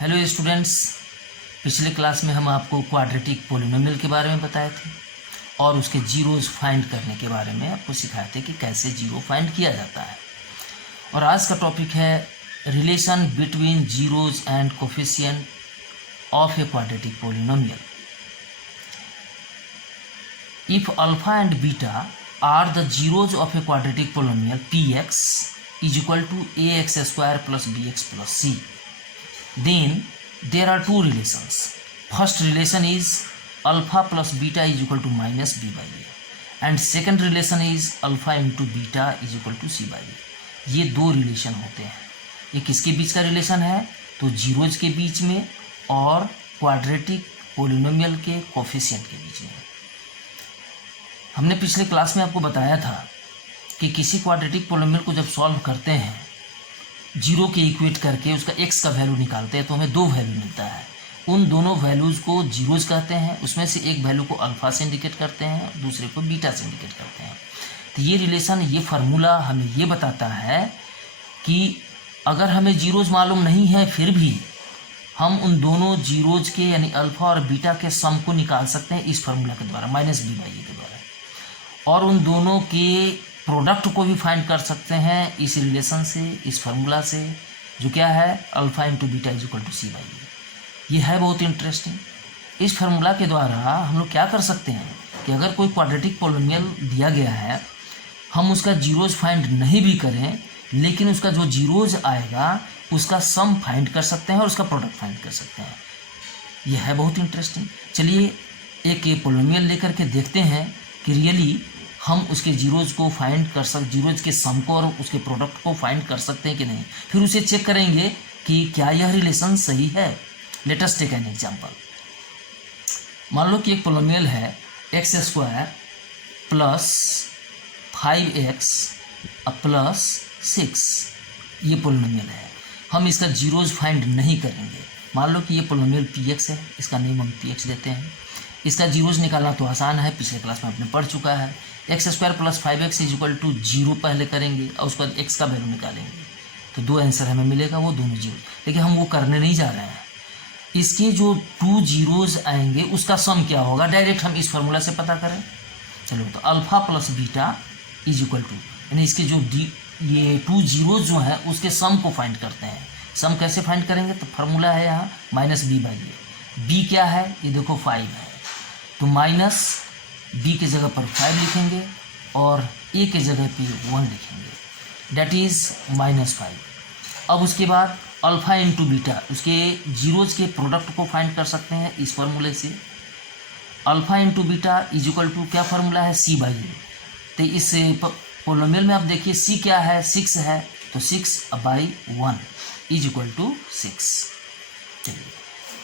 Hello students, पिछले class में हम आपको क्वाड्रेटिक पोलिनोमियल के बारे में बताए थे और उसके जीरोज फाइंड करने के बारे में आपको सिखाए थे कि कैसे जीरो फाइंड किया जाता है। और आज का टॉपिक है relation between zeros and coefficient of a quadratic polynomial. If alpha and beta are the zeros of a quadratic polynomial px is equal to ax square plus bx plus c, then there are two relations. First relation is alpha plus beta is equal to minus b by a, and second relation is alpha into beta is equal to c by a. ये दो relation होते हैं। ये किसके बीच का relation है? तो zeros के बीच में और क्वाड्रेटिक पोलिनोमियल के कोफिशिएंट के बीच में। हमने पिछले क्लास में आपको बताया था कि किसी क्वाड्रेटिक पोलिनोमियल को जब सॉल्व करते हैं, जीरो के इक्वेट करके उसका एक्स का वैल्यू निकालते हैं तो हमें दो वैल्यू मिलता है। उन दोनों वैल्यूज़ को जीरोज कहते हैं। उसमें से एक वैल्यू को अल्फा से इंडिकेट करते हैं, दूसरे को बीटा से इंडिकेट करते हैं। तो ये रिलेशन, ये फार्मूला हमें ये बताता है कि अगर हमें जीरोज मालूम नहीं है फिर भी हम उन दोनों जीरोज के यानी अल्फा और बीटा के सम को निकाल सकते हैं इस फार्मूला के द्वारा, माइनस बी बाई ए के द्वारा, और उन दोनों के प्रोडक्ट को भी फाइंड कर सकते हैं इस रिलेशन से, इस फार्मूला से, जो क्या है alpha into beta is equal to c by a. ये है बहुत इंटरेस्टिंग। इस फार्मूला के द्वारा हम लोग क्या कर सकते हैं कि अगर कोई क्वाड्रेटिक पोलिनोमियल दिया गया है, हम उसका जीरोज फाइंड नहीं भी करें लेकिन उसका जो जीरोज आएगा उसका सम फाइंड कर सकते हैं और उसका प्रोडक्ट फाइंड कर सकते हैं। यह है बहुत इंटरेस्टिंग। चलिए एक पोलिनोमियल लेकर के देखते हैं कि रियली हम उसके जीरोज को फाइंड कर जीरोज के सम को और उसके प्रोडक्ट को फाइंड कर सकते हैं कि नहीं। फिर उसे चेक करेंगे कि क्या यह रिलेशन सही है। Let us take an example. मान लो कि एक पोलिनोमियल है x square plus 5x plus 6। ये पोलिनोमियल है। हम इसका जीरोज फाइंड नहीं करेंगे। मान लो कि ये पोलिनोमियल px है, इसका नेम हम px देते हैं। इसका जीरोज निकालना तो आसान है, पिछले क्लास में आपने पढ़ चुका है। X square plus 5x is equal to 0 पहले करेंगे और उसके बाद x का वैल्यू निकालेंगे तो दो आंसर हमें मिलेगा, वो दोनों जीरो। लेकिन हम वो करने नहीं जा रहे हैं। इसके जो 2 जीरोज आएंगे उसका सम क्या होगा डायरेक्ट हम इस फार्मूला से पता करें। चलो, तो alpha plus beta is equal to, यानी इसके जो ये 2 जीरोज जो हैं उसके सम को फाइंड करते हैं। सम कैसे फाइंड करेंगे? तो फार्मूला है यहाँ minus B by A. B क्या है? ये देखो 5 है, तो माइनस बी के जगह पर 5 लिखेंगे और ए के जगह पे 1 लिखेंगे, डेट इज़ -5। अब उसके बाद अल्फा इंटू बीटा, उसके जीरोज के प्रोडक्ट को फाइंड कर सकते हैं इस फार्मूले से। Alpha into beta is equal to क्या फार्मूला है? C by A. तो इस पोलिनोमियल में आप देखिए सी क्या है? 6 है, तो 6/1 इज इक्वल टू 6। चलिए,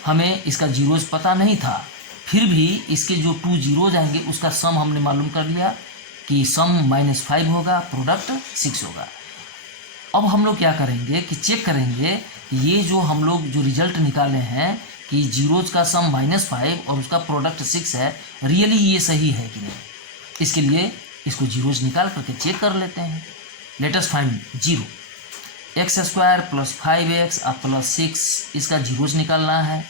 हमें इसका जीरोज पता नहीं था, फिर भी इसके जो 2 जीरोज आएंगे उसका सम हमने मालूम कर लिया कि सम -5 होगा, प्रोडक्ट 6 होगा। अब हम लोग क्या करेंगे कि चेक करेंगे ये जो हम लोग जो रिजल्ट निकाले हैं कि जीरोज का सम -5 और उसका प्रोडक्ट 6 है, रियली ये सही है कि नहीं। इसके लिए इसको जीरोज निकाल करके चेक कर लेते हैं। Let us find zero. X square plus 5x plus 6, इसका जीरोज निकालना है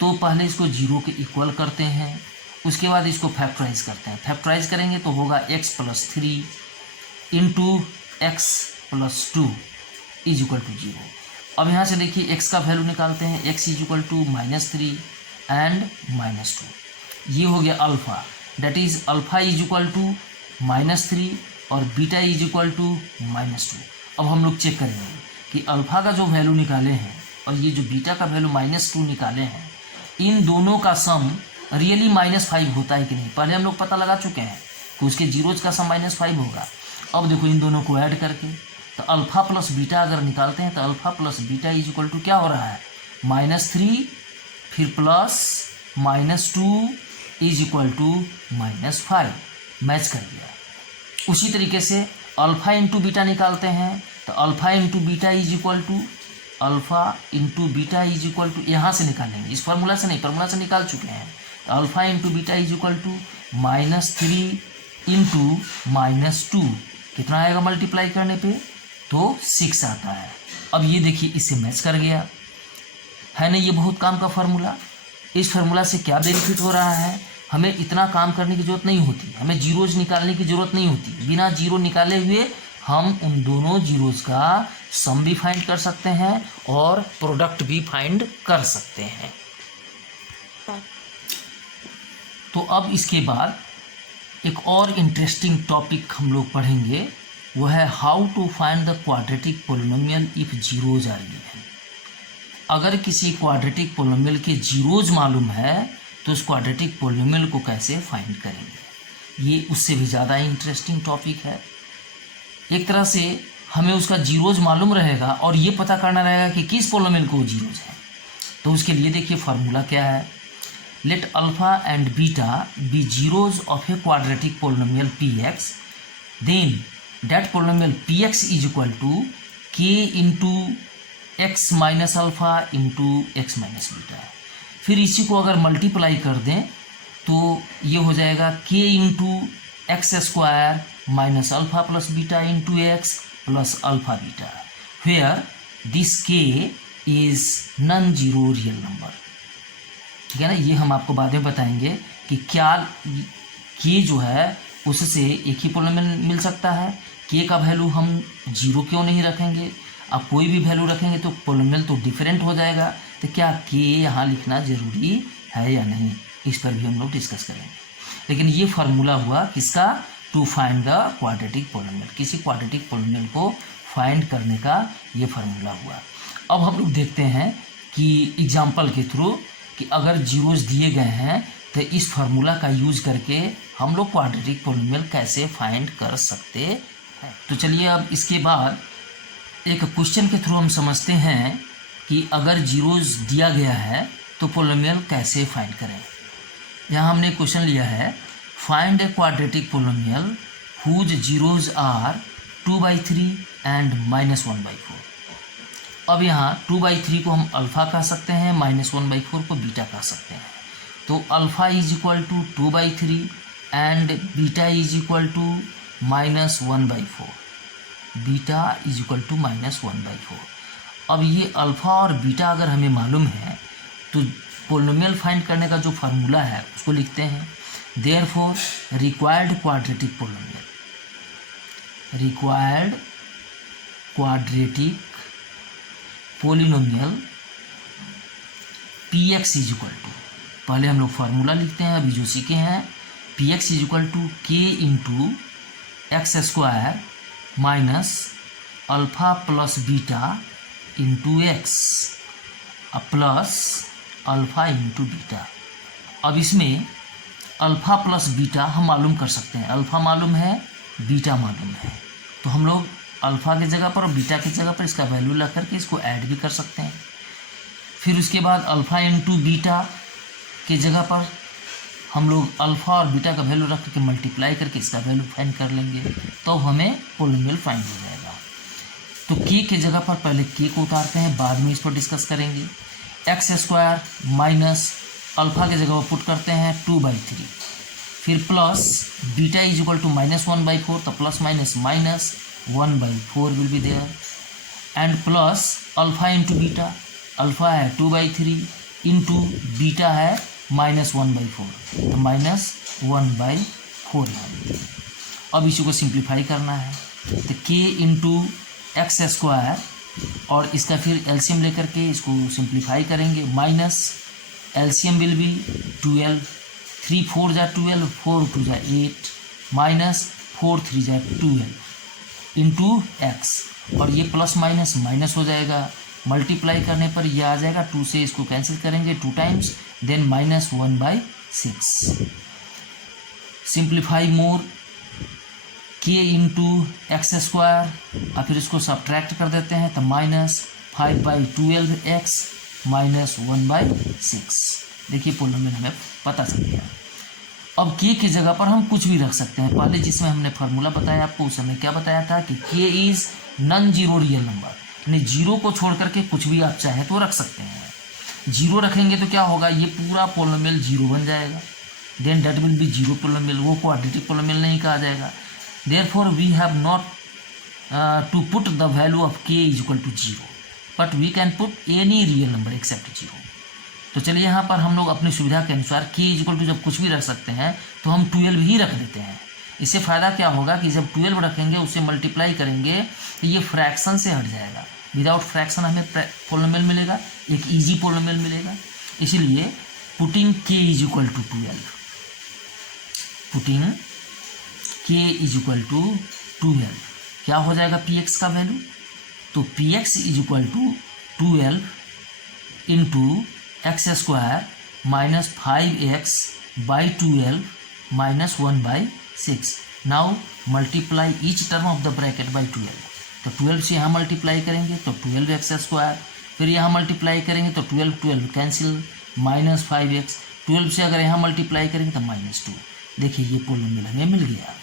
तो पहले इसको जीरो के इक्वल करते हैं, उसके बाद इसको फैक्टराइज करते हैं। फैक्टराइज करेंगे तो होगा x plus 3 into x plus 2 is equal to 0। अब यहाँ से देखिए x का वैल्यू निकालते हैं। x is equal to -3 and -2। ये हो गया alpha, that is alpha is equal to -3 और बीटा इज इक्वल टू -2। अब हम लोग चेक करेंगे कि अल्फ़ा का जो वैल्यू निकाले हैं और ये जो बीटा का वैल्यू -2 निकाले हैं, इन दोनों का सम रियली -5 होता है कि नहीं। पहले हम लोग पता लगा चुके हैं कि उसके जीरोज का सम -5 होगा। अब देखो इन दोनों को ऐड करके तो अल्फ़ा प्लस बीटा अगर निकालते हैं तो alpha plus beta is equal to क्या हो रहा है? -3 फिर plus -2 is equal to -5, match कर दिया। उसी तरीके से अल्फ़ा इंटू बीटा निकालते हैं तो alpha into beta is equal to alpha into beta is equal to, यहाँ से निकालेंगे, इस फार्मूला से नहीं, फार्मूला से निकाल चुके हैं। तो alpha into beta is equal to -3 into -2, कितना आएगा मल्टीप्लाई करने पे? तो 6 आता है। अब ये देखिए इससे मैच कर गया है यानी ये बहुत काम का फार्मूला। इस फार्मूला से क्या बेनिफिट हो रहा है, हमें इतना काम करने की ज़रूरत नहीं होती, हमें जीरोज निकालने की ज़रूरत नहीं होती। बिना जीरो निकाले हुए हम उन दोनों जीरोज का सम भी फाइंड कर सकते हैं और प्रोडक्ट भी फाइंड कर सकते हैं। तो अब इसके बाद एक और इंटरेस्टिंग टॉपिक हम लोग पढ़ेंगे, वो है how to find the quadratic polynomial if zeros are given. अगर किसी क्वाड्रेटिक पोलिनोमियल के जीरोज मालूम है तो उस क्वाड्रेटिक पोलिनोमियल को कैसे फाइंड करेंगे, ये उससे भी ज़्यादा इंटरेस्टिंग टॉपिक है। एक तरह से हमें उसका जीरोज मालूम रहेगा और ये पता करना रहेगा कि किस पोलिनोमियल को जीरोज है। तो उसके लिए देखिए फार्मूला क्या है, let alpha and beta be zeros of a quadratic polynomial P x, then that polynomial P x is equal to k into x minus alpha into x minus beta. फिर इसी को अगर मल्टीप्लाई कर दें तो ये हो जाएगा k into x square minus alpha plus beta into x plus alpha beta, where this k is non zero real number. ठीक है ना, ये हम आपको बाद में बताएंगे कि क्या के जो है उससे एक ही पोलिनोमियल मिल सकता है, के का वैल्यू हम जीरो क्यों नहीं रखेंगे, अब कोई भी वैल्यू रखेंगे तो पोलिनोमियल तो डिफरेंट हो जाएगा, तो क्या के यहाँ लिखना ज़रूरी है या नहीं, इस पर भी हम लोग डिस्कस करेंगे। लेकिन ये फार्मूला हुआ किसका, to find the quadratic polynomial, किसी क्वाड्रेटिक पोलिनोमियल को फाइंड करने का ये फार्मूला हुआ। अब हम लोग देखते हैं कि एग्जाम्पल के थ्रू कि अगर जीरोज दिए गए हैं तो इस फार्मूला का यूज़ करके हम लोग क्वाड्रेटिक पोलिनोमियल कैसे फाइंड कर सकते हैं। तो चलिए अब इसके बाद एक क्वेश्चन के थ्रू हम समझते हैं कि अगर जीरोज दिया गया है तो पोलिनोमियल कैसे फाइंड करें। यहाँ हमने क्वेश्चन लिया है, find a quadratic polynomial whose zeros are 2/3 and -1/4। अब यहाँ 2/3 को हम अल्फ़ा कह सकते हैं, -1/4 को बीटा कह सकते हैं। तो alpha is equal to 2/3 and beta is equal to -1/4, beta is equal to -1/4। अब ये अल्फ़ा और बीटा अगर हमें मालूम है तो पोलिनोमियल फाइंड करने का जो फार्मूला है उसको लिखते हैं, therefore required quadratic polynomial, required quadratic polynomial P x is equal to, पहले हम लोग फार्मूला लिखते हैं अभी जो सीखे हैं, p x is equal to k into x square minus alpha plus beta into x plus alpha into beta. अब इसमें अल्फ़ा प्लस बीटा हम मालूम कर सकते हैं, अल्फ़ा मालूम है, बीटा मालूम है, तो हम लोग अल्फ़ा की जगह पर और बीटा की जगह पर इसका वैल्यू लग करके इसको ऐड भी कर सकते हैं। फिर उसके बाद अल्फ़ा इंटू बीटा की जगह पर हम लोग अल्फ़ा और बीटा का वैल्यू रख करके मल्टीप्लाई करके इसका वैल्यू फाइंड कर लेंगे, तो हमें पोलिनोमियल फाइंड हो जाएगा। तो के की जगह पर पहले के को उतारते हैं, बाद में इस पर डिस्कस करेंगे। एक्स स्क्वायर माइनस अल्फ़ा की जगह पर पुट करते हैं 2/3, फिर plus beta is equal to -1/4, तो plus minus -1/4 will be there, and plus alpha into beta, alpha है 2/3 इंटू बीटा है -1/4, तो -1/4 है। अब इसी को सिंप्लीफाई करना है, तो के इंटू एक्स स्क्वायर और इसका फिर एलसीएम लेकर के इसको सिंप्लीफाई करेंगे, माइनस एलसीएम विल बी 12, 3 4 जा 12, 4 2 जा 8, माइनस 4 3 जा 12 इंटू एक्स, और ये प्लस माइनस माइनस हो जाएगा, मल्टीप्लाई करने पर यह आ जाएगा, 2 से इसको कैंसिल करेंगे 2 टाइम्स, देन -1/6, सिंप्लीफाई मोर, के इंटू एक्स स्क्वायर और फिर इसको सब्ट्रैक्ट कर देते हैं, तो -5/12x -1/6। देखिए पोलिनोमियल हमें पता चल गया। अब के की जगह पर हम कुछ भी रख सकते हैं, पहले जिसमें हमने फार्मूला बताया आपको उस समय क्या बताया था कि के is non zero real number, यानी जीरो को छोड़ करके कुछ भी आप चाहें तो रख सकते हैं। जीरो रखेंगे तो क्या होगा, ये पूरा पोलिनोमियल जीरो बन जाएगा, then that will be zero polynomial, वो क्वाड्रेटिक पोलिनोमियल नहीं कहा जाएगा। Therefore we have not to put the value of k is equal to 0, but we can put any real number except 0। तो चलिए यहाँ पर हम लोग अपनी सुविधा के अनुसार k इक्वल टू जब कुछ भी रख सकते हैं तो हम 12 ही रख देते हैं। इससे फ़ायदा क्या होगा कि जब 12 रखेंगे उसे मल्टीप्लाई करेंगे तो ये फ्रैक्शन से हट जाएगा। विदाउट फ्रैक्शन हमें पोलिनोमियल मिलेगा, एक इजी पोलिनोमियल मिलेगा। इसीलिए putting k is equal to 12, putting k is equal to 12 क्या हो जाएगा px का वैल्यू, तो px is equal to 12 into x square minus 5x by 12 minus 1/6। Now multiply each term of the bracket by 12। तो 12 से यहाँ multiply करेंगे तो 12x स्क्वायर, फिर यहाँ मल्टीप्लाई करेंगे तो 12 कैंसिल, माइनस 5x, 12 से अगर यहाँ मल्टीप्लाई करेंगे तो -2। देखिए ये पोलिनोमियल हमें मिल गया।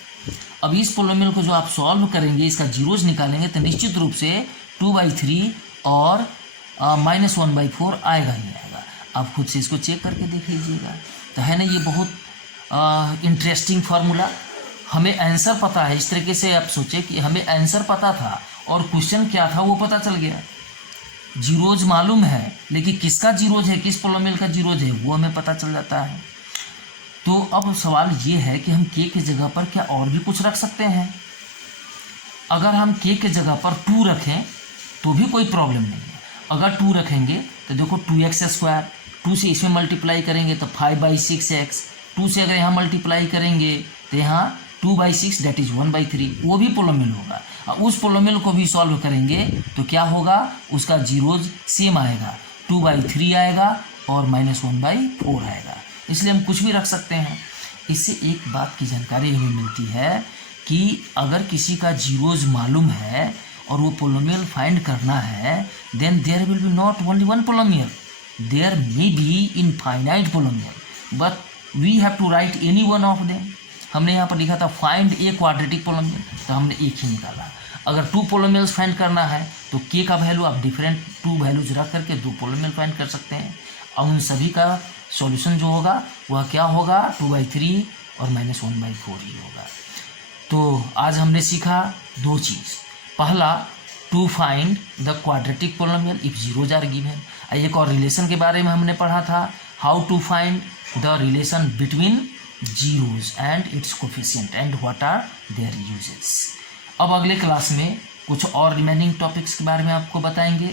अब इस पोलिनोमियल को जो आप सॉल्व करेंगे, इसका जीरोज निकालेंगे तो निश्चित रूप से 2/3 और -1/4 आएगा ही आएगा। आप खुद से इसको चेक करके देख लीजिएगा। तो है ना ये बहुत इंटरेस्टिंग फार्मूला। हमें आंसर पता है, इस तरीके से आप सोचें कि हमें आंसर पता था और क्वेश्चन क्या था वो पता चल गया। जीरोज मालूम है लेकिन किसका जीरोज है, किस पोलिनोमियल का जीरोज है वो हमें पता चल जाता है। तो अब सवाल ये है कि हम k की जगह पर क्या और भी कुछ रख सकते हैं। अगर हम k की जगह पर 2 रखें तो भी कोई प्रॉब्लम नहीं है। अगर 2 रखेंगे तो देखो 2x स्क्वायर, 2 से इसमें मल्टीप्लाई करेंगे तो 5/6x, 2 से अगर यहाँ मल्टीप्लाई करेंगे तो यहाँ 2/6 दैट इज 1/3, वो भी पोलिनोमियल होगा। और उस पोलिनोमियल को भी सॉल्व करेंगे तो क्या होगा, उसका जीरोज सेम आएगा, 2/3 आएगा और -1/4 आएगा। इसलिए हम कुछ भी रख सकते हैं। इससे एक बात की जानकारी हमें मिलती है कि अगर किसी का जीरोज मालूम है और वो पोलिनोमियल फाइंड करना है, then there will be not only one polynomial, there may be infinite polynomial, but we have to write any one of them. हमने यहाँ पर लिखा था फाइंड ए क्वाड्रेटिक पोलिनोमियल, तो हमने एक ही निकाला। अगर 2 पोलिनोमियल्स फाइंड करना है तो k का वैल्यू आप डिफरेंट 2 वैल्यूज रख करके 2 पोलिनोमियल फाइंड कर सकते हैं। और उन सभी का सॉल्यूशन जो होगा वह क्या होगा, 2/3 और -1/4 ही होगा। तो आज हमने सीखा 2 चीज़। पहला, to find the quadratic polynomial if zeros are given. एक और रिलेशन के बारे में हमने पढ़ा था, how to find the relation between zeros and its coefficient and what are their uses. अब अगले क्लास में कुछ और रिमेनिंग टॉपिक्स के बारे में आपको बताएंगे।